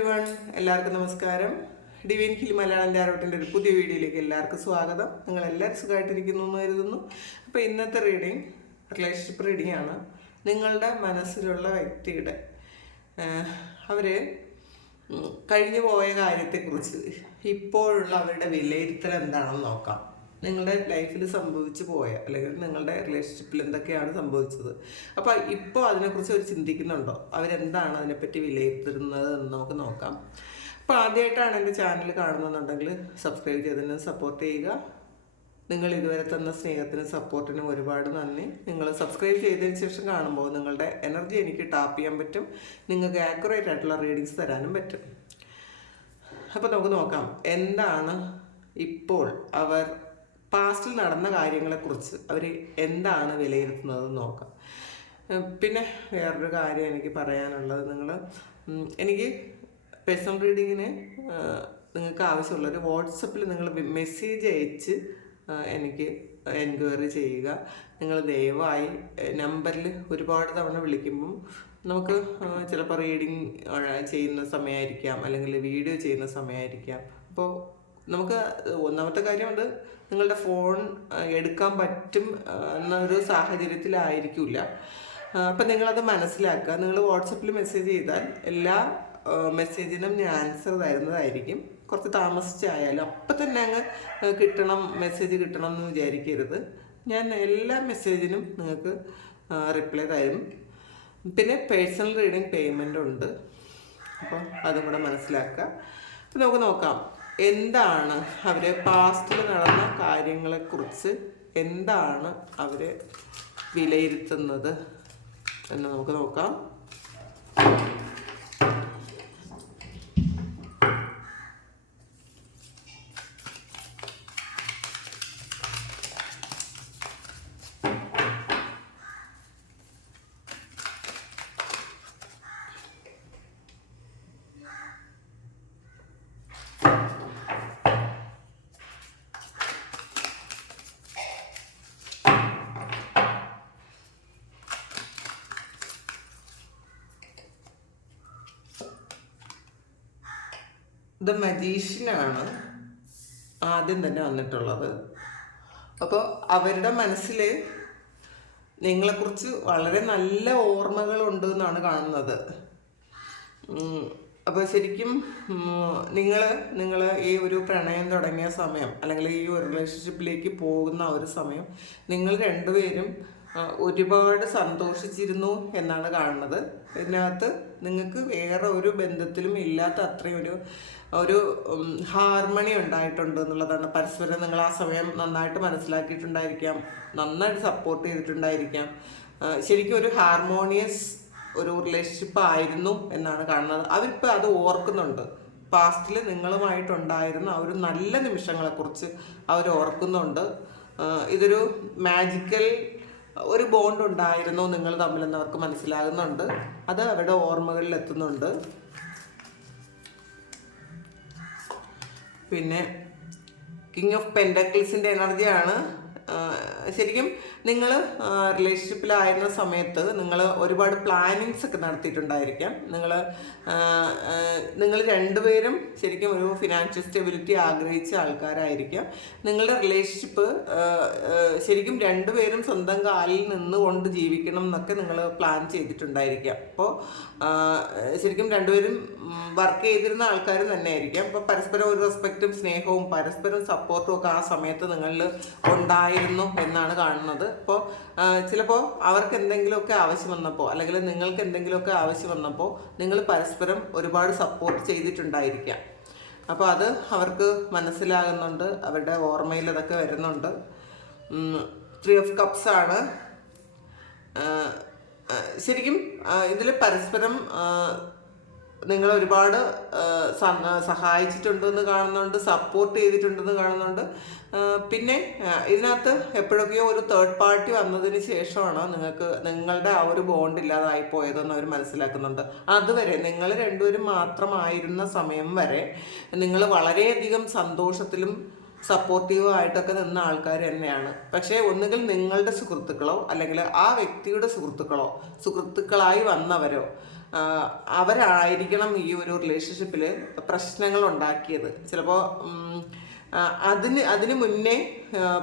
Every one എല്ലാവർക്കും നമസ്കാരം. Divine hill Malayalam ടാരോട്ടിന്റെ ഒരു പുതിയ വീഡിയോയിലേക്ക് എല്ലാവർക്കും സ്വാഗതം. നിങ്ങൾ എല്ലാവരും സുഖമായിട്ടിരിക്കുന്നു എന്ന് കരുതുന്നു. അപ്പോൾ ഇന്നത്തെ റീഡിങ് റിലേഷൻഷിപ്പ് റീഡിംഗ് ആണ്. നിങ്ങളുടെ മനസ്സിലുള്ള വ്യക്തിയുടെ അവർ കഴിഞ്ഞു പോയ കാര്യത്തെക്കുറിച്ച് ഇപ്പോഴുള്ള അവരുടെ വിലയിരുത്തൽ എന്താണെന്ന് നോക്കാം. നിങ്ങളുടെ ലൈഫിൽ സംഭവിച്ചു പോയ അല്ലെങ്കിൽ നിങ്ങളുടെ റിലേഷൻഷിപ്പിൽ എന്തൊക്കെയാണ് സംഭവിച്ചത്? അപ്പോൾ ഇപ്പോൾ അതിനെക്കുറിച്ച് അവർ ചിന്തിക്കുന്നുണ്ടോ? അവരെന്താണ് അതിനെപ്പറ്റി വിലയിരുത്തുന്നത് എന്ന് നമുക്ക് നോക്കാം. അപ്പോൾ ആദ്യമായിട്ടാണ് എന്റെ ചാനൽ കാണുന്നുണ്ടെങ്കിൽ സബ്സ്ക്രൈബ് ചെയ്തതിന് സപ്പോർട്ട് ചെയ്യുക. നിങ്ങൾ ഇതുവരെ തന്ന സ്നേഹത്തിനും സപ്പോർട്ടിനും ഒരുപാട് നന്ദി. നിങ്ങൾ സബ്സ്ക്രൈബ് ചെയ്തതിന് ശേഷം കാണുമ്പോൾ നിങ്ങളുടെ എനർജി എനിക്ക് ടാപ്പ് ചെയ്യാൻ പറ്റും. നിങ്ങൾക്ക് ആക്യുറേറ്റ് ആയിട്ടുള്ള റീഡിങ്സ് തരാനും പറ്റും. അപ്പോൾ നമുക്ക് നോക്കാം. എന്താണ് ഇപ്പോൾ അവർ പാസ്റ്റിൽ നടന്ന കാര്യങ്ങളെക്കുറിച്ച് അവർ എന്താണ് വിലയിരുത്തുന്നത് നോക്കാം. പിന്നെ വേറൊരു കാര്യം എനിക്ക് പറയാനുള്ളത്. നിങ്ങൾ എനിക്ക് പേഴ്സണൽ റീഡിങ്ങിന് നിങ്ങൾക്ക് ആവശ്യമുള്ളത് വാട്സപ്പിൽ നിങ്ങൾ മെസ്സേജ് അയച്ച് എനിക്ക് എൻക്വയറി ചെയ്യുക. നിങ്ങൾ ദയവായി നമ്പറിൽ ഒരുപാട് തവണ വിളിക്കുമ്പം നമുക്ക് ചിലപ്പോൾ റീഡിങ് ചെയ്യുന്ന സമയമായിരിക്കാം. അല്ലെങ്കിൽ വീഡിയോ ചെയ്യുന്ന സമയമായിരിക്കാം. അപ്പോൾ നമുക്ക് ഒന്നാമത്തെ കാര്യമുണ്ട് നിങ്ങളുടെ ഫോൺ എടുക്കാൻ പറ്റും എന്നൊരു സാഹചര്യത്തിലായിരിക്കില്ല അപ്പം നിങ്ങളത് മനസ്സിലാക്കുക. നിങ്ങൾ വാട്സപ്പിൽ മെസ്സേജ് ചെയ്താൽ എല്ലാ മെസ്സേജിനും ഞാൻ ആൻസർ തരുന്നതായിരിക്കും. കുറച്ച് താമസിച്ചായാലും അപ്പം തന്നെ അങ്ങ് കിട്ടണം മെസ്സേജ് കിട്ടണം എന്ന് വിചാരിക്കരുത്. ഞാൻ എല്ലാ മെസ്സേജിനും നിങ്ങൾക്ക് റിപ്ലൈ തരും. പിന്നെ പേഴ്സണൽ റീഡിങ് പേയ്മെന്റ് ഉണ്ട്. അപ്പം അതും കൂടെ മനസ്സിലാക്കുക. അപ്പം നമുക്ക് നോക്കാം. എന്താണ് അവർ പാസ്റ്റിൽ നടന്ന കാര്യങ്ങളെക്കുറിച്ച് എന്താണ് അവർ വിലയിരുത്തുന്നത്? എന്ന് നമുക്ക് നോക്കാം. ദ മജീഷ്യനാണ് ആദ്യം തന്നെ വന്നിട്ടുള്ളത്. അപ്പോൾ അവരുടെ മനസ്സിൽ നിങ്ങളെക്കുറിച്ച് വളരെ നല്ല ഓർമ്മകളുണ്ട് എന്നാണ് കാണുന്നത്. അപ്പോൾ ശരിക്കും നിങ്ങൾ നിങ്ങൾ ഈ ഒരു പ്രണയം തുടങ്ങിയ സമയം അല്ലെങ്കിൽ ഈ ഒരു റിലേഷൻഷിപ്പിലേക്ക് പോകുന്ന ഒരു സമയം നിങ്ങൾ രണ്ടുപേരും ഒരുപാട് സന്തോഷിച്ചിരുന്നു എന്നാണ് കാണുന്നത്. ഇതിനകത്ത് നിങ്ങൾക്ക് വേറെ ഒരു ബന്ധത്തിലും ഇല്ലാത്ത അത്രയും ഒരു ഒരു ഹാർമണി ഉണ്ടായിട്ടുണ്ട് എന്നുള്ളതാണ്. പരസ്പരം നിങ്ങൾ ആ സമയം നന്നായിട്ട് മനസ്സിലാക്കിയിട്ടുണ്ടായിരിക്കാം. നന്നായിട്ട് സപ്പോർട്ട് ചെയ്തിട്ടുണ്ടായിരിക്കാം. ശരിക്കും ഒരു ഹാർമോണിയസ് ഒരു റിലേഷൻഷിപ്പ് ആയിരുന്നു എന്നാണ് കാണുന്നത്. അവരിപ്പോൾ അത് ഓർക്കുന്നുണ്ട്. പാസ്റ്റിൽ നിങ്ങളുമായിട്ടുണ്ടായിരുന്ന ആ ഒരു നല്ല നിമിഷങ്ങളെക്കുറിച്ച് അവർ ഓർക്കുന്നുണ്ട്. ഇതൊരു മാജിക്കൽ ഒരു ബോണ്ട് ഉണ്ടായിരുന്നു നിങ്ങൾ തമ്മിലെന്ന് അവർക്ക് മനസ്സിലാകുന്നുണ്ട്. അത് അവരുടെ ഓർമ്മകളിൽ എത്തുന്നുണ്ട് പിന്നെ കിങ് ഓഫ് പെൻഡക്കിൾസിന്റെ എനർജിയാണ് ശരിക്കും നിങ്ങൾ റിലേഷൻഷിപ്പിലായിരുന്ന സമയത്ത് നിങ്ങൾ ഒരുപാട് പ്ലാനിങ്സ് ഒക്കെ നടത്തിയിട്ടുണ്ടായിരിക്കാം. നിങ്ങൾ നിങ്ങൾ രണ്ടുപേരും ശരിക്കും ഒരു ഫിനാൻഷ്യൽ സ്റ്റെബിലിറ്റി ആഗ്രഹിച്ച ആൾക്കാരായിരിക്കാം. നിങ്ങളുടെ റിലേഷൻഷിപ്പ് ശരിക്കും രണ്ടുപേരും സ്വന്തം കാലിൽ നിന്നുകൊണ്ട് ജീവിക്കണം എന്നൊക്കെ നിങ്ങൾ പ്ലാൻ ചെയ്തിട്ടുണ്ടായിരിക്കാം. അപ്പോൾ ശരിക്കും രണ്ടുപേരും വർക്ക് ചെയ്തിരുന്ന ആൾക്കാർ തന്നെ ആയിരിക്കാം അപ്പോൾ പരസ്പരം ഒരു റെസ്പെക്റ്റും സ്നേഹവും പരസ്പരം സപ്പോർട്ടും ഒക്കെ ആ സമയത്ത് നിങ്ങളിൽ ഉണ്ടായിരുന്നു എന്നാണ് കാണുന്നത്. അപ്പോൾ ചിലപ്പോൾ അവർക്ക് എന്തെങ്കിലുമൊക്കെ ആവശ്യം വന്നപ്പോൾ അല്ലെങ്കിൽ നിങ്ങൾക്ക് എന്തെങ്കിലുമൊക്കെ ആവശ്യം വന്നപ്പോൾ നിങ്ങൾ പരസ്പരം ഒരുപാട് സപ്പോർട്ട് ചെയ്തിട്ടുണ്ടായിരിക്കാം. അപ്പോൾ അത് അവർക്ക് മനസ്സിലാകുന്നുണ്ട് അവരുടെ ഓർമ്മയിൽ അതൊക്കെ വരുന്നുണ്ട്. ത്രീ ഓഫ് കപ്സ് ആണ്. ശരിക്കും ഇതിൽ പരസ്പരം ആ, നിങ്ങൾ ഒരുപാട് സഹായിച്ചിട്ടുണ്ടെന്ന് കാണുന്നുണ്ട് സപ്പോർട്ട് ചെയ്തിട്ടുണ്ടെന്ന് കാണുന്നുണ്ട്. പിന്നെ ഇതിനകത്ത് എപ്പോഴൊക്കെയോ ഒരു തേർഡ് പാർട്ടി വന്നതിന് ശേഷമാണ് നിങ്ങൾക്ക് നിങ്ങളുടെ ആ ഒരു ബോണ്ട് ഇല്ലാതായി പോയതെന്ന് അവർ മനസ്സിലാക്കുന്നുണ്ട്. അതുവരെ നിങ്ങൾ രണ്ടുപേരും മാത്രമായിരുന്ന സമയം വരെ നിങ്ങൾ വളരെയധികം സന്തോഷത്തിലും സപ്പോർട്ടീവ് ആയിട്ടൊക്കെ നിന്ന ആൾക്കാർ തന്നെയാണ്. പക്ഷേ ഒന്നുകിൽ നിങ്ങളുടെ സുഹൃത്തുക്കളോ അല്ലെങ്കിൽ ആ വ്യക്തിയുടെ സുഹൃത്തുക്കളോ സുഹൃത്തുക്കളായി വന്നവരോ അവരായിരിക്കണം ഈ ഒരു റിലേഷൻഷിപ്പിൽ പ്രശ്നങ്ങൾ ഉണ്ടാക്കിയത്. ചിലപ്പോൾ അതിന് അതിന് മുന്നേ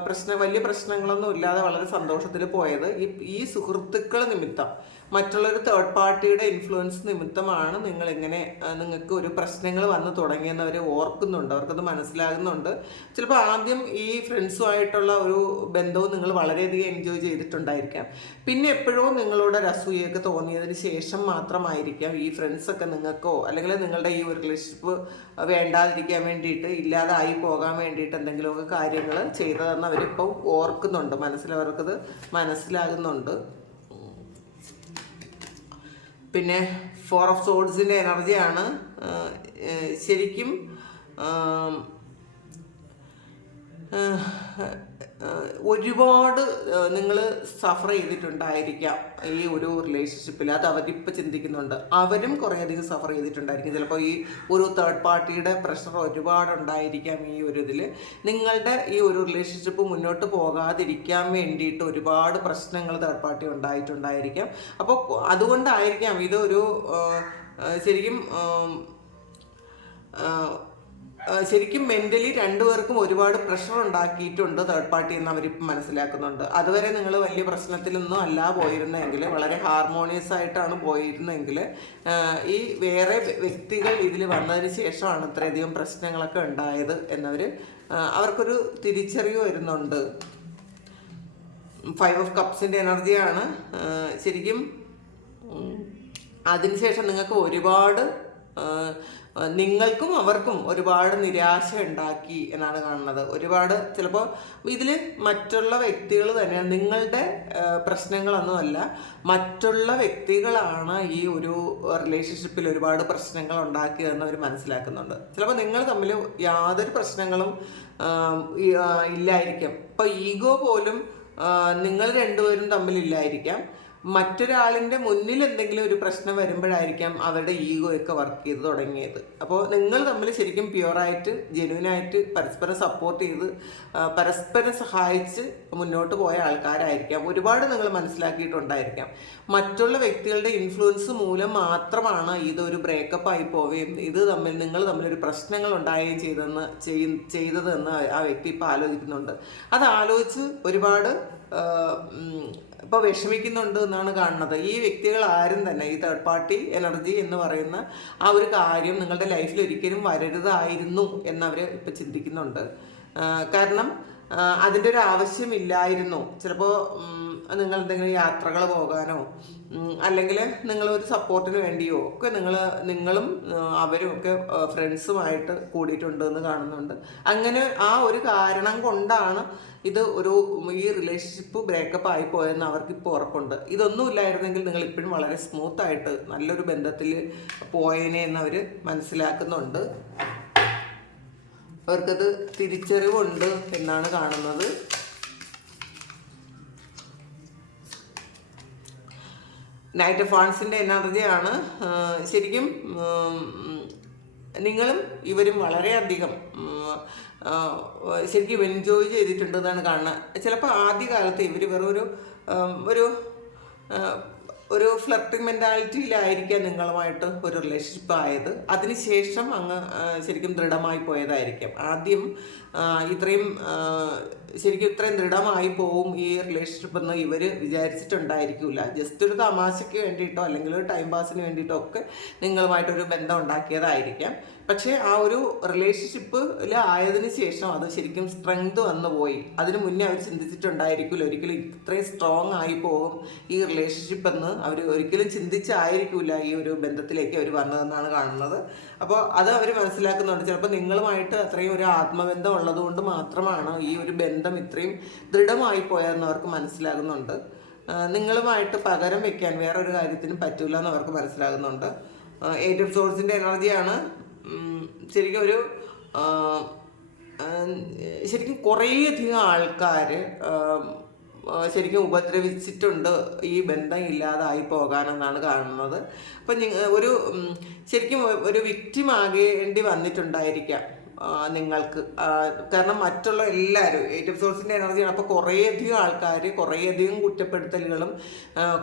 പ്രശ്ന വലിയ പ്രശ്നങ്ങളൊന്നും ഇല്ലാതെ വളരെ സന്തോഷത്തിൽ പോയത് ഈ ഈ സുഹൃത്തുക്കൾ നിമിത്തം. മറ്റുള്ള ഒരു തേർഡ് പാർട്ടിയുടെ ഇൻഫ്ലുവൻസ് നിമിത്തമാണ് നിങ്ങൾ ഇങ്ങനെ നിങ്ങൾക്ക് ഒരു പ്രശ്നങ്ങൾ വന്നു തുടങ്ങിയെന്ന് അവർ ഓർക്കുന്നുണ്ട്. അവർക്കത് മനസ്സിലാകുന്നുണ്ട്. ചിലപ്പോൾ ആദ്യം ഈ ഫ്രണ്ട്സുമായിട്ടുള്ള ഒരു ബന്ധവും നിങ്ങൾ വളരെയധികം എൻജോയ് ചെയ്തിട്ടുണ്ടായിരിക്കാം. പിന്നെ എപ്പോഴോ നിങ്ങളോട് ഒരു അസൂയൊക്കെ തോന്നിയതിന് ശേഷം മാത്രമായിരിക്കാം ഈ ഫ്രണ്ട്സൊക്കെ നിങ്ങൾക്കോ അല്ലെങ്കിൽ നിങ്ങളുടെ ഈ ഒരു റിലേഷൻഷിപ്പ് വേണ്ടാതിരിക്കാൻ വേണ്ടിയിട്ട് ഇല്ലാതായി പോകാൻ വേണ്ടിയിട്ട് എന്തെങ്കിലുമൊക്കെ കാര്യങ്ങൾ ചെയ്തതെന്ന് അവരിപ്പോൾ ഓർക്കുന്നുണ്ട്. മനസ്സിലവർക്കത് മനസ്സിലാകുന്നുണ്ട്. പിന്നെ ഫോർ ഓഫ് സോഡ്സിന്റെ എനർജിയാണ് ശരിക്കും ഒരുപാട് നിങ്ങൾ സഫർ ചെയ്തിട്ടുണ്ടായിരിക്കാം ഈ ഒരു റിലേഷൻഷിപ്പിൽ അത് അവരിപ്പോൾ ചിന്തിക്കുന്നുണ്ട്. അവരും കുറേയധികം സഫർ ചെയ്തിട്ടുണ്ടായിരിക്കും. ചിലപ്പോൾ ഈ ഒരു തേർഡ് പാർട്ടിയുടെ പ്രഷർ ഒരുപാട് ഉണ്ടായിരിക്കാം ഈ ഒരു ഇതിൽ നിങ്ങളുടെ ഈ ഒരു റിലേഷൻഷിപ്പ് മുന്നോട്ട് പോകാതിരിക്കാൻ വേണ്ടിയിട്ട് ഒരുപാട് പ്രശ്നങ്ങൾ തേർഡ് പാർട്ടി ഉണ്ടായിട്ടുണ്ടായിരിക്കാം. അപ്പോൾ അതുകൊണ്ടായിരിക്കാം ഇതൊരു ശരിക്കും ശരിക്കും മെന്റലി രണ്ടുപേർക്കും ഒരുപാട് പ്രഷർ ഉണ്ടാക്കിയിട്ടുണ്ട് തേർഡ് പാർട്ടി എന്ന് അവരിപ്പം മനസ്സിലാക്കുന്നുണ്ട്. അതുവരെ നിങ്ങൾ വലിയ പ്രശ്നത്തിലൊന്നും അല്ല പോയിരുന്നെങ്കിൽ വളരെ ഹാർമോണിയസ് ആയിട്ടാണ് പോയിരുന്നെങ്കിൽ ഈ വേറെ വ്യക്തികൾ ഇതിൽ വന്നതിന് ശേഷമാണ് ഇത്രയധികം പ്രശ്നങ്ങളൊക്കെ ഉണ്ടായത് എന്നവർ അവർക്കൊരു തിരിച്ചറിവ് വരുന്നുണ്ട്. ഫൈവ് ഓഫ് കപ്സിന്റെ എനർജിയാണ് ശരിക്കും അതിനുശേഷം നിങ്ങൾക്ക് ഒരുപാട് നിങ്ങൾക്കും അവർക്കും ഒരുപാട് നിരാശ ഉണ്ടാക്കി എന്നാണ് കാണുന്നത്. ഒരുപാട് ചിലപ്പോൾ ഇതിൽ മറ്റുള്ള വ്യക്തികൾ തന്നെയാണ് നിങ്ങളുടെ പ്രശ്നങ്ങളൊന്നുമല്ല മറ്റുള്ള വ്യക്തികളാണ് ഈ ഒരു റിലേഷൻഷിപ്പിൽ ഒരുപാട് പ്രശ്നങ്ങൾ ഉണ്ടാക്കിയതെന്ന് അവർ മനസ്സിലാക്കുന്നുണ്ട്. ചിലപ്പോൾ നിങ്ങൾ തമ്മിൽ യാതൊരു പ്രശ്നങ്ങളും ഇല്ലായിരിക്കും. ഇപ്പോൾ ഈഗോ പോലും നിങ്ങൾ രണ്ടുപേരും തമ്മിലില്ലായിരിക്കാം മറ്റൊരാളിന്റെ മുന്നിൽ എന്തെങ്കിലും ഒരു പ്രശ്നം വരുമ്പോഴായിരിക്കാം അവരുടെ ഈഗോയൊക്കെ വർക്ക് ചെയ്ത് തുടങ്ങിയത്. അപ്പോൾ നിങ്ങൾ തമ്മിൽ ശരിക്കും പ്യുവറായിട്ട് ജെനുവിനായിട്ട് പരസ്പരം സപ്പോർട്ട് ചെയ്ത് പരസ്പരം സഹായിച്ച് മുന്നോട്ട് പോയ ആൾക്കാരായിരിക്കാം. ഒരുപാട് നിങ്ങൾ മനസ്സിലാക്കിയിട്ടുണ്ടായിരിക്കാം. മറ്റുള്ള വ്യക്തികളുടെ ഇൻഫ്ലുവൻസ് മൂലം മാത്രമാണ് ഇതൊരു ബ്രേക്കപ്പ് ആയി പോവുകയും ഇത് തമ്മിൽ നിങ്ങൾ തമ്മിൽ ഒരു പ്രശ്നങ്ങൾ ഉണ്ടാവുകയും ചെയ്തെന്ന് ചെയ്- ചെയ്തതെന്ന് ആ വ്യക്തി ഇപ്പോൾ ആലോചിക്കുന്നുണ്ട്. അത് ആലോചിച്ച് ഒരുപാട് ഇപ്പോൾ വിഷമിക്കുന്നുണ്ട് എന്നാണ് കാണുന്നത്. ഈ വ്യക്തികൾ ആരും തന്നെ ഈ തേർഡ് പാർട്ടി എനർജി എന്ന് പറയുന്ന ആ ഒരു കാര്യം നിങ്ങളുടെ ലൈഫിൽ ഒരിക്കലും വരരുതായിരുന്നു എന്നവർ ഇപ്പോൾ ചിന്തിക്കുന്നുണ്ട്. കാരണം അതിന്റെ ഒരു ആവശ്യമില്ലായിരുന്നു ചിലപ്പോൾ നിങ്ങൾ എന്തെങ്കിലും യാത്രകൾ പോകാനോ അല്ലെങ്കിൽ നിങ്ങൾ ഒരു സപ്പോർട്ടിന് വേണ്ടിയോ ഒക്കെ നിങ്ങൾ നിങ്ങളും അവരും ഒക്കെ ഫ്രണ്ട്സുമായിട്ട് കൂടിയിട്ടുണ്ട് എന്ന് കാണുന്നുണ്ട്. അങ്ങനെ ആ ഒരു കാരണം കൊണ്ടാണ് ഇത് ഒരു ഈ റിലേഷൻഷിപ്പ് ബ്രേക്കപ്പ് ആയി പോയെന്ന് അവർക്ക് ഇപ്പോൾ ഉറപ്പുണ്ട്. ഇതൊന്നും ഇല്ലായിരുന്നെങ്കിൽ നിങ്ങൾ ഇപ്പോഴും വളരെ സ്മൂത്തായിട്ട് നല്ലൊരു ബന്ധത്തിൽ പോയേനെ എന്നവർ മനസ്സിലാക്കുന്നുണ്ട്. അവർക്കത് തിരിച്ചറിവുണ്ട് എന്നാണ് കാണുന്നത്. നൈറ്റ് ഫാൺസിന്റെ എനർജിയാണ് ശരിക്കും നിങ്ങളും ഇവരും വളരെയധികം ശരിക്കും എൻജോയ് ചെയ്തിട്ടുണ്ടെന്നാണ് കാണുന്നത്. ചിലപ്പോൾ ആദ്യകാലത്ത് ഇവർ വെറും ഒരു ഒരു ഒരു ഫ്ലർട്ടിംഗ് മെന്റാലിറ്റിയിലായിരിക്കാം നിങ്ങളുമായിട്ട് ഒരു റിലേഷൻഷിപ്പ് ആയത്. അതിനുശേഷം അങ്ങ് ശരിക്കും ദൃഢമായി പോയതായിരിക്കാം. ആദ്യം ഇത്രയും ശരിക്കും ഇത്രയും ദൃഢമായി പോവും ഈ റിലേഷൻഷിപ്പ് എന്ന് ഇവർ വിചാരിച്ചിട്ടുണ്ടായിരിക്കില്ല ജസ്റ്റ് ഒരു തമാശയ്ക്ക് വേണ്ടിയിട്ടോ അല്ലെങ്കിൽ ഒരു ടൈം പാസിന് വേണ്ടിയിട്ടോ ഒക്കെ നിങ്ങളുമായിട്ടൊരു ബന്ധം ഉണ്ടാക്കിയതായിരിക്കാം. പക്ഷേ ആ ഒരു റിലേഷൻഷിപ്പിൽ ആയതിന് ശേഷം അത് ശരിക്കും സ്ട്രെങ്ത് വന്നു പോയി. അതിന് മുന്നേ അവർ ചിന്തിച്ചിട്ടുണ്ടായിരിക്കില്ല ഒരിക്കലും ഇത്രയും സ്ട്രോങ് ആയി പോകും ഈ റിലേഷൻഷിപ്പ് എന്ന് അവർ ഒരിക്കലും ചിന്തിച്ചായിരിക്കില്ല ഈ ഒരു ബന്ധത്തിലേക്ക് അവർ വന്നതെന്നാണ് കാണുന്നത്. അപ്പോൾ അത് അവർ മനസ്സിലാക്കുന്നുണ്ട്. ചിലപ്പോൾ നിങ്ങളുമായിട്ട് അത്രയും ഒരു ആത്മബന്ധം ഉള്ളതുകൊണ്ട് മാത്രമാണ് ഈ ഒരു ബന്ധം ഇത്രയും ദൃഢമായി പോയതെന്ന് അവർക്ക് മനസ്സിലാകുന്നുണ്ട്. നിങ്ങളുമായിട്ട് പകരം വെക്കാൻ വേറൊരു കാര്യത്തിനും പറ്റൂല എന്ന് അവർക്ക് മനസ്സിലാകുന്നുണ്ട്. എയ്റ്റ് ഓഫ് സോഴ്സിന്റെ എനർജിയാണ് ശരിക്കും ഒരു ശരിക്കും കുറേയധികം ആൾക്കാർ ശരിക്കും ഉപദ്രവിച്ചിട്ടുണ്ട്. ഈ ബന്ധം ഇല്ലാതായി പോകാനെന്നാണ് കാണുന്നത്. അപ്പം ഒരു ശരിക്കും ഒരു വിക്റ്റിം ആകേണ്ടി വന്നിട്ടുണ്ടായിരിക്കാം. നിങ്ങൾക്ക് കാരണം മറ്റുള്ള എല്ലാവരും എയ്റ്റ് സോഴ്സിന്റെ എനർജിയാണ് അപ്പോൾ കുറേയധികം ആൾക്കാർ കുറേയധികം കുറ്റപ്പെടുത്തലുകളും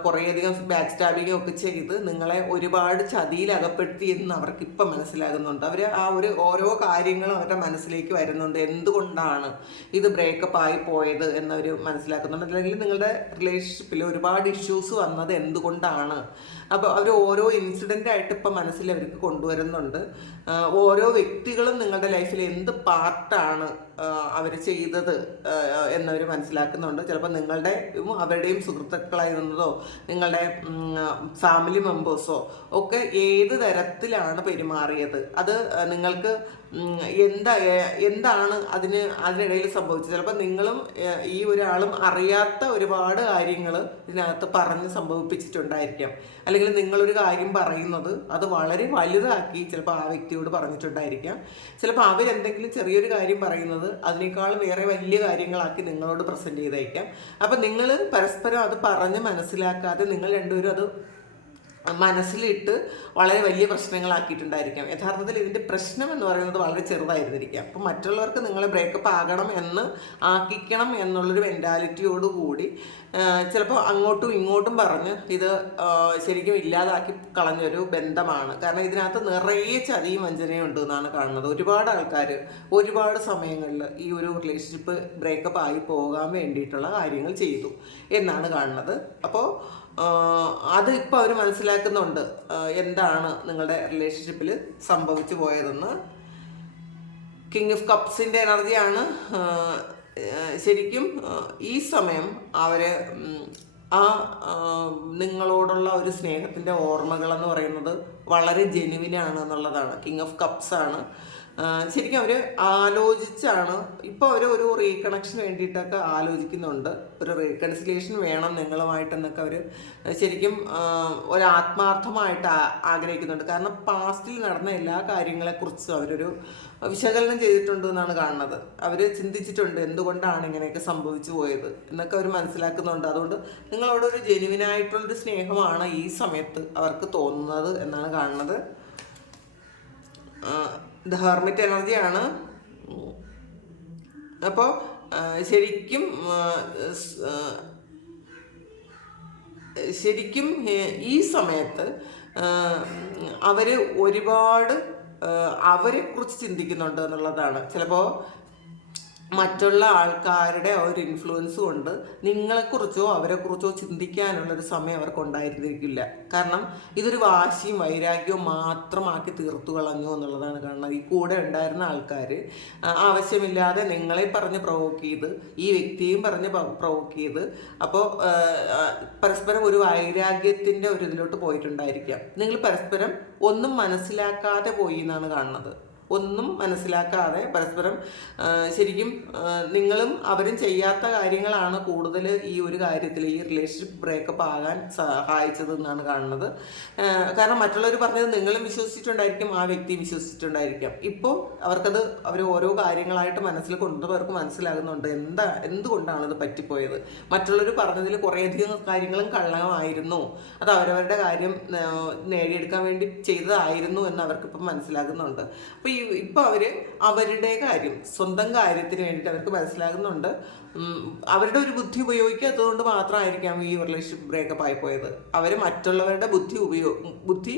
കുറേയധികം ബാക്ക് സ്റ്റാബിങ്ങും ഒക്കെ ചെയ്ത് നിങ്ങളെ ഒരുപാട് ചതിയിൽ അകപ്പെടുത്തി എന്ന് അവർക്ക് ഇപ്പം മനസ്സിലാകുന്നുണ്ട്. അവർ ആ ഒരു ഓരോ കാര്യങ്ങളും അവരുടെ മനസ്സിലേക്ക് വരുന്നുണ്ട്. എന്തുകൊണ്ടാണ് ഇത് ബ്രേക്കപ്പ് ആയി പോയത് എന്നവർ മനസ്സിലാക്കുന്നുണ്ട്. അല്ലെങ്കിൽ നിങ്ങളുടെ റിലേഷൻഷിപ്പിൽ ഒരുപാട് ഇഷ്യൂസ് വന്നത് എന്തുകൊണ്ടാണ്? അപ്പോൾ അവർ ഓരോ ഇൻസിഡന്റ് ആയിട്ട് ഇപ്പം മനസ്സിൽ അവർക്ക് കൊണ്ടുവരുന്നുണ്ട്. ഓരോ വ്യക്തികളും നിങ്ങളുടെ ലൈഫിൽ എന്ത് പാർട്ടാണ് അവർ ചെയ്തത് എന്നവർ മനസ്സിലാക്കുന്നുണ്ട്. ചിലപ്പോൾ നിങ്ങളുടെ അവരുടെയും സുഹൃത്തുക്കളായിരുന്നതോ നിങ്ങളുടെ ഫാമിലി മെമ്പേഴ്സോ ഒക്കെ ഏത് തരത്തിലാണ് പെരുമാറിയത്? അത് നിങ്ങൾക്ക് എന്താ എന്താണ് അതിന് അതിനിടയിൽ സംഭവിച്ചത്? ചിലപ്പോൾ നിങ്ങളും ഈ ഒരാളും അറിയാത്ത ഒരുപാട് കാര്യങ്ങൾ ഇതിനകത്ത് പറഞ്ഞ് സംഭവിപ്പിച്ചിട്ടുണ്ടായിരിക്കാം. അല്ലെങ്കിൽ നിങ്ങളൊരു കാര്യം പറയുന്നത് അത് വളരെ വലുതാക്കി ചിലപ്പോൾ ആ വ്യക്തിയോട് പറഞ്ഞിട്ടുണ്ടായിരിക്കാം. ചിലപ്പോൾ അവരെന്തെങ്കിലും ചെറിയൊരു കാര്യം പറയുന്നത് അതിനേക്കാളും വേറെ വലിയ കാര്യങ്ങളാക്കി നിങ്ങളോട് പ്രസന്റ് ചെയ്തേക്കാം. അപ്പം നിങ്ങൾ പരസ്പരം അത് പറഞ്ഞ് മനസ്സിലാക്കാതെ നിങ്ങൾ രണ്ടുപേരും അത് മനസ്സിലിട്ട് വളരെ വലിയ പ്രശ്നങ്ങളാക്കിയിട്ടുണ്ടായിരിക്കാം. യഥാർത്ഥത്തിൽ ഇതിന്റെ പ്രശ്നം എന്ന് പറയുന്നത് വളരെ ചെറുതായിരുന്നിരിക്കാം. അപ്പം മറ്റുള്ളവർക്ക് നിങ്ങളെ ബ്രേക്കപ്പ് ആകണം എന്ന് ആക്കിക്കണം എന്നുള്ളൊരു മെന്റാലിറ്റിയോട് കൂടി ചിലപ്പോൾ അങ്ങോട്ടും ഇങ്ങോട്ടും പറഞ്ഞ് ഇത് ശരിക്കും ഇല്ലാതാക്കി കളഞ്ഞൊരു ബന്ധമാണ്. കാരണം ഇതിനകത്ത് നിറയെ ചതിയും വഞ്ചനയും ഉണ്ട് എന്നാണ് കാണുന്നത്. ഒരുപാട് ആൾക്കാർ ഒരുപാട് സമയങ്ങളിൽ ഈ ഒരു റിലേഷൻഷിപ്പ് ബ്രേക്കപ്പ് ആയി പോകാൻ വേണ്ടിയിട്ടുള്ള കാര്യങ്ങൾ ചെയ്തു എന്നാണ് കാണുന്നത്. അപ്പോൾ അത് ഇപ്പോൾ അവർ മനസ്സിലാക്കുന്നുണ്ട്. എന്താണ് നിങ്ങളുടെ റിലേഷൻഷിപ്പിൽ സംഭവിച്ചു പോയതെന്ന്. കിങ് ഓഫ് കപ്സിന്റെ എനർജിയാണ് ശരിക്കും ഈ സമയം അവരെ ആ നിങ്ങളോടുള്ള ഒരു സ്നേഹത്തിന്റെ ഓർമ്മകളെന്ന് പറയുന്നത് വളരെ ജെനുവിനാണ് എന്നുള്ളതാണ് കിങ് ഓഫ് കപ്സ് ആണ് ശരിക്കും അവർ ആലോചിച്ചാണ്. ഇപ്പോൾ അവർ ഒരു റീകണക്ഷൻ വേണ്ടിയിട്ടൊക്കെ ആലോചിക്കുന്നുണ്ട്. ഒരു റീകൺസിലേഷൻ വേണം നിങ്ങളുമായിട്ടെന്നൊക്കെ അവർ ശരിക്കും ഒരു ആത്മാർത്ഥമായിട്ട് ആഗ്രഹിക്കുന്നുണ്ട്. കാരണം പാസ്റ്റിൽ നടന്ന എല്ലാ കാര്യങ്ങളെക്കുറിച്ചും അവരൊരു വിശകലനം ചെയ്തിട്ടുണ്ട് എന്നാണ് കാണുന്നത്. അവർ ചിന്തിച്ചിട്ടുണ്ട് എന്തുകൊണ്ടാണ് ഇങ്ങനെയൊക്കെ സംഭവിച്ചു പോയത് എന്നൊക്കെ അവർ മനസ്സിലാക്കുന്നുണ്ട്. അതുകൊണ്ട് നിങ്ങളോടൊരു ജെനുവിനായിട്ടുള്ളൊരു സ്നേഹമാണ് ഈ സമയത്ത് അവർക്ക് തോന്നുന്നത് എന്നാണ് കാണുന്നത്. ദ ഹെർമിറ്റ് എനർജിയാണ്. അപ്പോൾ ശരിക്കും ശരിക്കും ഈ സമയത്ത് അവർ ഒരുപാട് അവരെ കുറിച്ച് ചിന്തിക്കുന്നുണ്ട് എന്നുള്ളതാണ്. ചിലപ്പോൾ മറ്റുള്ള ആൾക്കാരുടെ ഒരു ഇൻഫ്ലുവൻസ് കൊണ്ട് നിങ്ങളെക്കുറിച്ചോ അവരെക്കുറിച്ചോ ചിന്തിക്കാനുള്ളൊരു സമയം അവർക്ക് ഉണ്ടായിരുന്നിരിക്കില്ല കാരണം ഇതൊരു വാശിയും വൈരാഗ്യവും മാത്രമാക്കി തീർത്തു കളഞ്ഞു എന്നുള്ളതാണ് കാരണം ഈ കൂടെ ഉണ്ടായിരുന്ന ആൾക്കാർ ആവശ്യമില്ലാതെ നിങ്ങളെ പറഞ്ഞ് പ്രൊവോക്ക് ചെയ്ത് ഈ വ്യക്തിയും പറഞ്ഞ് പ്രൊവോക്ക് ചെയ്ത് അപ്പോൾ പരസ്പരം ഒരു വൈരാഗ്യത്തിന്റെ ഒരു ഇതിലോട്ട് പോയിട്ടുണ്ടായിരിക്കാം. നിങ്ങൾ പരസ്പരം ഒന്നും മനസ്സിലാക്കാതെ പോയി എന്നാണ് കാണുന്നത്. ഒന്നും മനസ്സിലാക്കാതെ പരസ്പരം ശരിക്കും നിങ്ങളും അവരും ചെയ്യാത്ത കാര്യങ്ങളാണ് കൂടുതൽ ഈ ഒരു കാര്യത്തിൽ ഈ റിലേഷൻഷിപ്പ് ബ്രേക്കപ്പ് ആകാൻ സഹായിച്ചതെന്നാണ് കാണുന്നത്. കാരണം മറ്റുള്ളവർ പറഞ്ഞത് നിങ്ങളും വിശ്വസിച്ചിട്ടുണ്ടായിരിക്കും ആ വ്യക്തിയും വിശ്വസിച്ചിട്ടുണ്ടായിരിക്കാം. ഇപ്പോൾ അവർക്കത് അവർ ഓരോ കാര്യങ്ങളായിട്ട് മനസ്സിൽ കൊണ്ടുവർക്ക് മനസ്സിലാകുന്നുണ്ട്. എന്താ എന്തുകൊണ്ടാണ് ഇത് പറ്റിപ്പോയത്? മറ്റുള്ളവർ പറഞ്ഞതിൽ കുറേയധികം കാര്യങ്ങളും കള്ളമായിരുന്നു. അത് അവരവരുടെ കാര്യം നേടിയെടുക്കാൻ വേണ്ടി ചെയ്തതായിരുന്നു എന്ന് അവർക്കിപ്പം മനസ്സിലാകുന്നുണ്ട്. അപ്പോൾ ഈ ഇപ്പോൾ അവർ അവരുടെ കാര്യം സ്വന്തം കാര്യത്തിന് വേണ്ടിയിട്ട് അവർക്ക് മനസ്സിലാകുന്നുണ്ട്. അവരുടെ ഒരു ബുദ്ധി ഉപയോഗിക്കാത്തതുകൊണ്ട് മാത്രമായിരിക്കാം ഈ റിലേഷൻഷിപ്പ് ബ്രേക്കപ്പ് ആയി പോയത്. അവർ മറ്റുള്ളവരുടെ ബുദ്ധി ഉപയോ ബുദ്ധി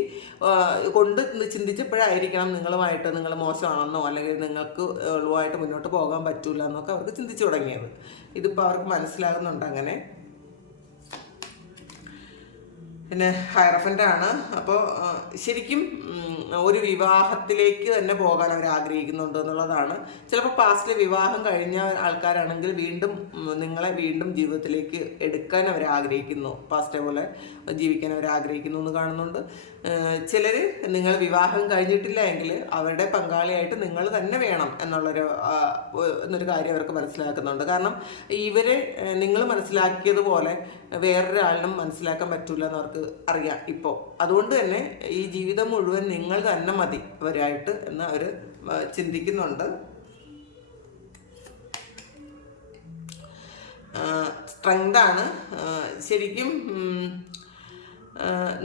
കൊണ്ട് ചിന്തിച്ചപ്പോഴായിരിക്കണം നിങ്ങളുമായിട്ട് നിങ്ങൾ മോശമാണെന്നോ അല്ലെങ്കിൽ നിങ്ങൾക്ക് എളുപ്പമായിട്ട് മുന്നോട്ട് പോകാൻ പറ്റില്ല എന്നൊക്കെ അവർക്ക് ചിന്തിച്ചു തുടങ്ങിയത്. ഇതിപ്പോൾ അവർക്ക് മനസ്സിലാകുന്നുണ്ട് അങ്ങനെ. പിന്നെ ഹൈറഫന്റ് ആണ് അപ്പോൾ ശരിക്കും ഒരു വിവാഹത്തിലേക്ക് തന്നെ പോകാൻ അവർ ആഗ്രഹിക്കുന്നുണ്ട് എന്നുള്ളതാണ്. ചിലപ്പോൾ പാസ്റ്റിലെ വിവാഹം കഴിഞ്ഞ ആൾക്കാരാണെങ്കിൽ വീണ്ടും നിങ്ങളെ വീണ്ടും ജീവിതത്തിലേക്ക് എടുക്കാൻ അവർ ആഗ്രഹിക്കുന്നു. പാസ്റ്റേ പോലെ ജീവിക്കാൻ അവർ ആഗ്രഹിക്കുന്നു എന്ന് കാണുന്നുണ്ട്. ചിലർ നിങ്ങൾ വിവാഹം കഴിഞ്ഞിട്ടില്ല എങ്കിൽ അവരുടെ പങ്കാളിയായിട്ട് നിങ്ങൾ തന്നെ വേണം എന്നുള്ളൊരു എന്നൊരു കാര്യം അവർക്ക് മനസ്സിലാക്കുന്നുണ്ട്. കാരണം ഇവരെ നിങ്ങൾ മനസ്സിലാക്കിയതുപോലെ വേറൊരാളിനും മനസ്സിലാക്കാൻ പറ്റില്ല എന്ന് അവർക്ക് അറിയാം ഇപ്പോൾ അതുകൊണ്ട് തന്നെ ഈ ജീവിതം മുഴുവൻ നിങ്ങൾ തന്നെ മതി അവരായിട്ട് എന്ന് അവർ ചിന്തിക്കുന്നുണ്ട്. സ്ട്രെങ്താണ് ശരിക്കും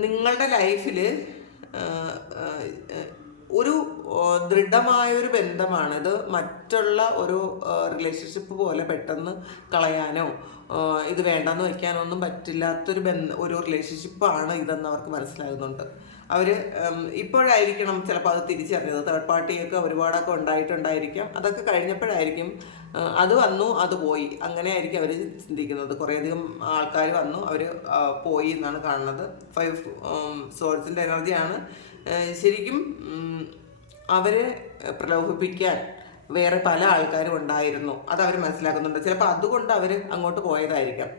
നിങ്ങളുടെ ലൈഫിൽ ഒരു ദൃഢമായ ഒരു ബന്ധമാണ്. ഇത് മറ്റുള്ള ഒരു റിലേഷൻഷിപ്പ് പോലെ പെട്ടെന്ന് കളയാനോ ഇത് വേണ്ടെന്ന് വയ്ക്കാനോ ഒന്നും പറ്റില്ലാത്തൊരു ബന്ധ ഒരു റിലേഷൻഷിപ്പാണ് ഇതെന്ന് അവർക്ക് മനസ്സിലാകുന്നുണ്ട്. അവർ ഇപ്പോഴായിരിക്കണം ചിലപ്പോൾ അത് തിരിച്ചറിഞ്ഞത് തേർഡ് പാർട്ടിയൊക്കെ ഒരുപാടൊക്കെ ഉണ്ടായിട്ടുണ്ടായിരിക്കാം. അതൊക്കെ കഴിഞ്ഞപ്പോഴായിരിക്കും അത് വന്നു അത് പോയി. അങ്ങനെ ആയിരിക്കും അവർ ചിന്തിക്കുന്നത്. കുറേയധികം ആൾക്കാർ വന്നു അവർ പോയി എന്നാണ് കാണുന്നത്. ഫൈവ് സോഴ്സിന്റെ എനർജിയാണ്. ശരിക്കും അവരെ പ്രലോഭിപ്പിക്കാൻ വേറെ പല ആൾക്കാരും ഉണ്ടായിരുന്നു. അത് അവർ മനസ്സിലാക്കുന്നുണ്ട്. ചിലപ്പോൾ അതുകൊണ്ട് അവർ അങ്ങോട്ട് പോയതായിരിക്കാം.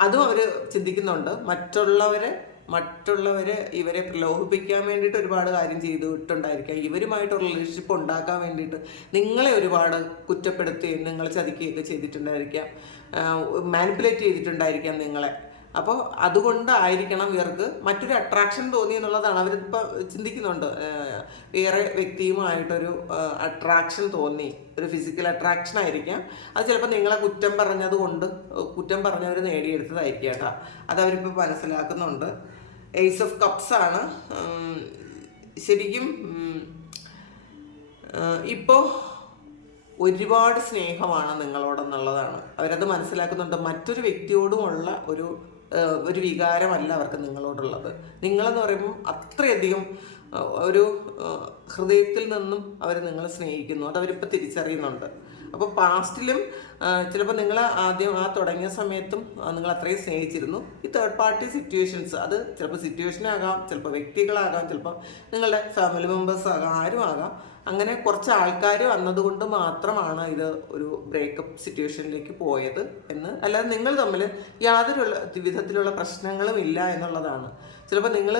അതും അവർ ചിന്തിക്കുന്നുണ്ട്. മറ്റുള്ളവരെ മറ്റുള്ളവരെ ഇവരെ പ്രലോഭിപ്പിക്കാൻ വേണ്ടിയിട്ട് ഒരുപാട് കാര്യം ചെയ്തിട്ടുണ്ടായിരിക്കാം. ഇവരുമായിട്ട് റിലേഷൻഷിപ്പ് ഉണ്ടാക്കാൻ വേണ്ടിയിട്ട് നിങ്ങളെ ഒരുപാട് കുറ്റപ്പെടുത്തുകയും നിങ്ങളെ ചതിക്കുകയൊക്കെ ചെയ്തിട്ടുണ്ടായിരിക്കാം. മാനിപ്പുലേറ്റ് ചെയ്തിട്ടുണ്ടായിരിക്കാം നിങ്ങളെ. അപ്പോൾ അതുകൊണ്ടായിരിക്കണം ഇവർക്ക് മറ്റൊരു അട്രാക്ഷൻ തോന്നി എന്നുള്ളതാണ്. അവരിപ്പോൾ ചിന്തിക്കുന്നുണ്ട്. വേറെ വ്യക്തിയുമായിട്ടൊരു അട്രാക്ഷൻ തോന്നി. ഒരു ഫിസിക്കൽ അട്രാക്ഷൻ ആയിരിക്കാം. അത് ചിലപ്പോൾ നിങ്ങളെ കുറ്റം പറഞ്ഞത് കൊണ്ട് കുറ്റം പറഞ്ഞവർ നേടിയെടുത്തതായിരിക്കും കേട്ടോ. അതവരിപ്പോൾ മനസ്സിലാക്കുന്നുണ്ട്. എയ്സ് ഓഫ് കപ്സ് ആണ്. ശരിക്കും ഇപ്പോൾ ഒരുപാട് സ്നേഹമാണ് നിങ്ങളോടെന്നുള്ളതാണ്. അവരത് മനസ്സിലാക്കുന്നുണ്ട്. മറ്റൊരു വ്യക്തിയോടുമുള്ള ഒരു ഒരു വികാരമല്ല അവർക്ക് നിങ്ങളോടുള്ളത്. നിങ്ങളെന്ന് പറയുമ്പോൾ അത്രയധികം ഒരു ഹൃദയത്തിൽ നിന്നും അവർ നിങ്ങളെ സ്നേഹിക്കുന്നു. അത് അവരിപ്പോൾ തിരിച്ചറിയുന്നുണ്ട്. അപ്പോൾ പാസ്റ്റിലും ചിലപ്പോൾ നിങ്ങൾ ആദ്യം ആ തുടങ്ങിയ സമയത്തും നിങ്ങൾ അത്രയും സ്നേഹിച്ചിരുന്നു. ഈ തേർഡ് പാർട്ടി സിറ്റുവേഷൻസ് അത് ചിലപ്പോൾ സിറ്റുവേഷനാകാം ചിലപ്പോൾ വ്യക്തികളാകാം ചിലപ്പോൾ നിങ്ങളുടെ ഫാമിലി മെമ്പേഴ്സ് ആകാം ആരും ആകാം അങ്ങനെ കുറച്ച് ആൾക്കാർ വന്നതുകൊണ്ട് മാത്രമാണ് ഇത് ഒരു ബ്രേക്കപ്പ് സിറ്റുവേഷനിലേക്ക് പോയത് എന്ന്. അല്ലാതെ നിങ്ങൾ തമ്മിൽ യാതൊരു വിധത്തിലുള്ള പ്രശ്നങ്ങളും ഇല്ല എന്നുള്ളതാണ്. ചിലപ്പോൾ നിങ്ങൾ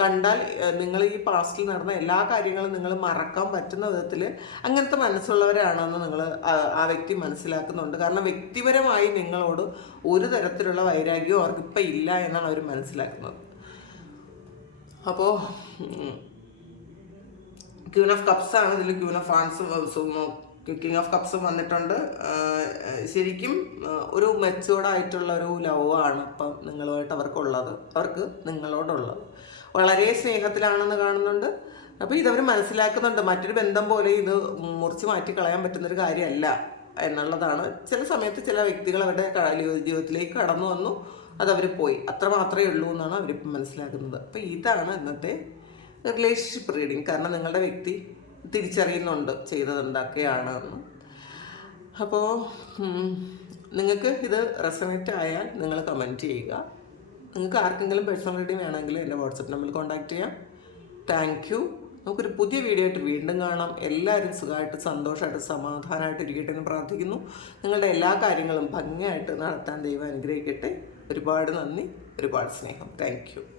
കണ്ടാൽ നിങ്ങൾ ഈ പാസ്റ്റിൽ നടന്ന എല്ലാ കാര്യങ്ങളും നിങ്ങൾ മറക്കാൻ പറ്റുന്ന വിധത്തിൽ അങ്ങനത്തെ മനസ്സുള്ളവരാണെന്ന് നിങ്ങൾ ആ വ്യക്തി മനസ്സിലാക്കുന്നുണ്ട്. കാരണം വ്യക്തിപരമായി നിങ്ങളോട് ഒരു തരത്തിലുള്ള വൈരാഗ്യവും അവർക്ക് ഇപ്പം ഇല്ല എന്നാണ് അവർ മനസ്സിലാക്കുന്നത്. അപ്പോൾ ക്യൂൻ ഓഫ് കപ്സ് ആണ് ഇതിൽ ക്യൂൻ ഓഫ് ഫാൻസും കിങ് ഓഫ് കപ്സ് വന്നിട്ടുണ്ട്. ശരിക്കും ഒരു മെച്ചുവേർഡ് ആയിട്ടുള്ള ഒരു ലവ് ആണ് ഇപ്പം നിങ്ങളുമായിട്ട് അവർക്കുള്ളത്. അവർക്ക് നിങ്ങളോടുള്ളത്. വളരെ സ്നേഹത്തിലാണെന്ന് കാണുന്നുണ്ട്. അപ്പോൾ ഇതവർ മനസ്സിലാക്കുന്നുണ്ട്. മറ്റൊരു ബന്ധം പോലെ ഇത് മുറിച്ച് മാറ്റി കളയാൻ പറ്റുന്നൊരു കാര്യമല്ല എന്നുള്ളതാണ്. ചില സമയത്ത് ചില വ്യക്തികൾ അവരുടെ ജീവിതത്തിലേക്ക് കടന്നു വന്നു. അതവർ പോയി. അത്ര മാത്രമേ ഉള്ളൂ എന്നാണ് അവരിപ്പം മനസ്സിലാക്കുന്നത്. അപ്പോൾ ഇതാണ് ഇന്നത്തെ റിലേഷൻഷിപ്പ് റീഡിങ് കാരണം നിങ്ങളുടെ വ്യക്തി തിരിച്ചറിയുന്നുണ്ട് ചെയ്തത് എന്തൊക്കെയാണ് എന്ന്. അപ്പോൾ നിങ്ങൾക്ക് ഇത് റെസണേറ്റ് ആയാൽ നിങ്ങൾ കമന്റ് ചെയ്യുക. നിങ്ങൾക്ക് ആർക്കെങ്കിലും പേഴ്സണൽ റീഡിങ് വേണമെങ്കിൽ എന്റെ വാട്സപ്പ് നമ്പറിൽ കോൺടാക്ട് ചെയ്യാം. താങ്ക് യു നമുക്കൊരു പുതിയ വീഡിയോ ആയിട്ട് വീണ്ടും കാണാം. എല്ലാവരും സുഖമായിട്ട് സന്തോഷമായിട്ട് സമാധാനമായിട്ട് ഇരിക്കട്ടെ എന്ന് പ്രാർത്ഥിക്കുന്നു. നിങ്ങളുടെ എല്ലാ കാര്യങ്ങളും ഭംഗിയായിട്ട് നടത്താൻ ദൈവം അനുഗ്രഹിക്കട്ടെ. ഒരുപാട് നന്ദി. ഒരുപാട് സ്നേഹം. താങ്ക്